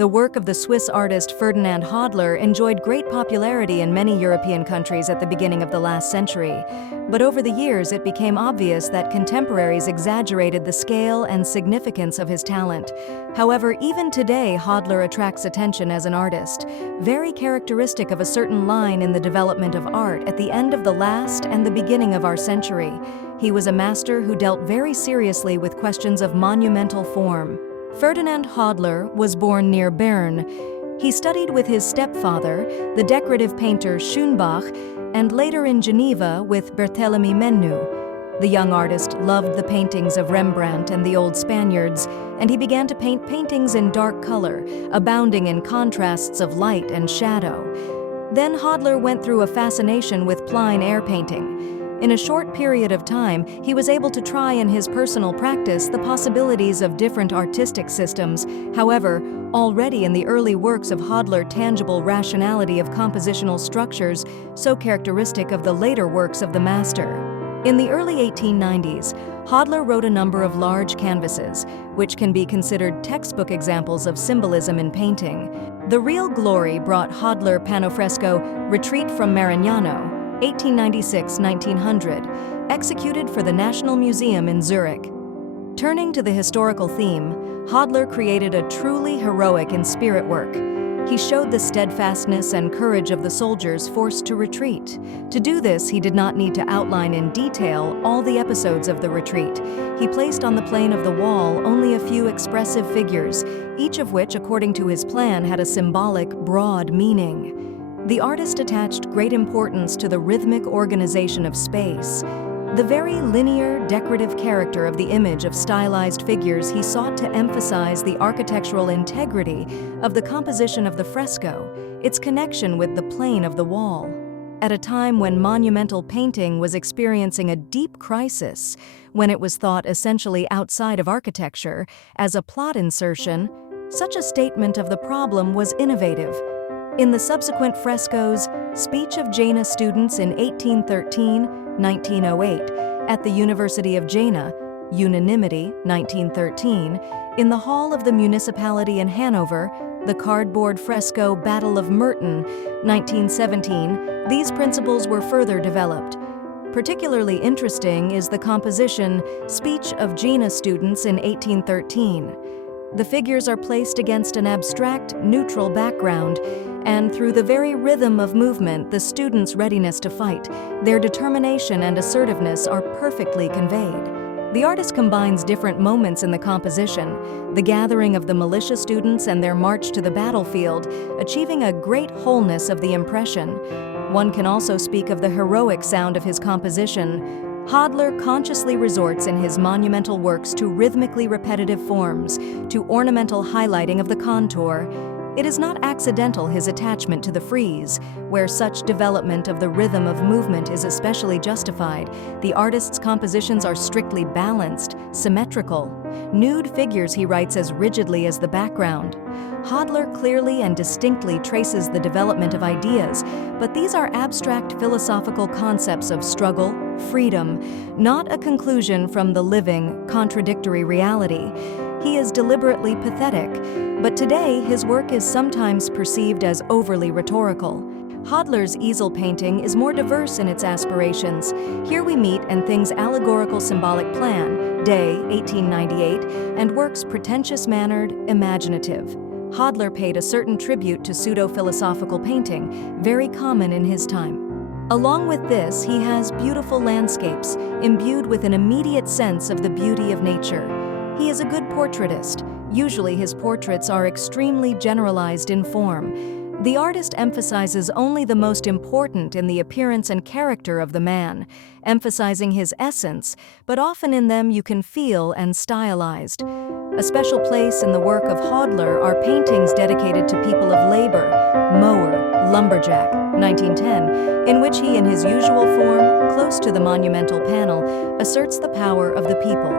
The work of the Swiss artist Ferdinand Hodler enjoyed great popularity in many European countries at the beginning of the last century. But over the years, it became obvious that contemporaries exaggerated the scale and significance of his talent. However, even today, Hodler attracts attention as an artist, very characteristic of a certain line in the development of art at the end of the last and the beginning of our century. He was a master who dealt very seriously with questions of monumental form. Ferdinand Hodler was born near Bern. He studied with his stepfather, the decorative painter Schönbach, and later in Geneva with Barthélemy Mennu. The young artist loved the paintings of Rembrandt and the old Spaniards, and he began to paint paintings in dark color, abounding in contrasts of light and shadow. Then Hodler went through a fascination with plein air painting. In a short period of time, he was able to try in his personal practice the possibilities of different artistic systems. However, already in the early works of Hodler, tangible rationality of compositional structures, so characteristic of the later works of the master. In the early 1890s, Hodler wrote a number of large canvases, which can be considered textbook examples of symbolism in painting. The real glory brought Hodler panofresco Retreat from Marignano, 1896-1900, executed for the National Museum in Zurich. Turning to the historical theme, Hodler created a truly heroic in spirit work. He showed the steadfastness and courage of the soldiers forced to retreat. To do this, he did not need to outline in detail all the episodes of the retreat. He placed on the plane of the wall only a few expressive figures, each of which, according to his plan, had a symbolic, broad meaning. The artist attached great importance to the rhythmic organization of space. The very linear, decorative character of the image of stylized figures, he sought to emphasize the architectural integrity of the composition of the fresco, its connection with the plane of the wall. At a time when monumental painting was experiencing a deep crisis, when it was thought essentially outside of architecture, as a plot insertion, such a statement of the problem was innovative. In the subsequent frescoes, Speech of Jena Students in 1813-1908, at the University of Jena, Unanimity, 1913, in the Hall of the Municipality in Hanover, the cardboard fresco Battle of Merton, 1917, these principles were further developed. Particularly interesting is the composition Speech of Jena Students in 1813. The figures are placed against an abstract, neutral background, and through the very rhythm of movement, the students' readiness to fight, their determination and assertiveness are perfectly conveyed. The artist combines different moments in the composition, the gathering of the militia students and their march to the battlefield, achieving a great wholeness of the impression. One can also speak of the heroic sound of his composition. Hodler consciously resorts in his monumental works to rhythmically repetitive forms, to ornamental highlighting of the contour. It is not accidental his attachment to the frieze, where such development of the rhythm of movement is especially justified. The artist's compositions are strictly balanced, symmetrical. Nude figures he writes as rigidly as the background. Hodler clearly and distinctly traces the development of ideas, but these are abstract philosophical concepts of struggle, freedom, not a conclusion from the living, contradictory reality. He is deliberately pathetic, but today his work is sometimes perceived as overly rhetorical. Hodler's easel painting is more diverse in its aspirations. Here we meet and things allegorical symbolic plan, Day, 1898, and works pretentious-mannered, imaginative. Hodler paid a certain tribute to pseudo-philosophical painting, very common in his time. Along with this, he has beautiful landscapes, imbued with an immediate sense of the beauty of nature. He is a good portraitist. Usually his portraits are extremely generalized in form. The artist emphasizes only the most important in the appearance and character of the man, emphasizing his essence, but often in them you can feel and stylized. A special place in the work of Hodler are paintings dedicated to people of labor, mower, lumberjack, 1910, in which he, in his usual form, close to the monumental panel, asserts the power of the people.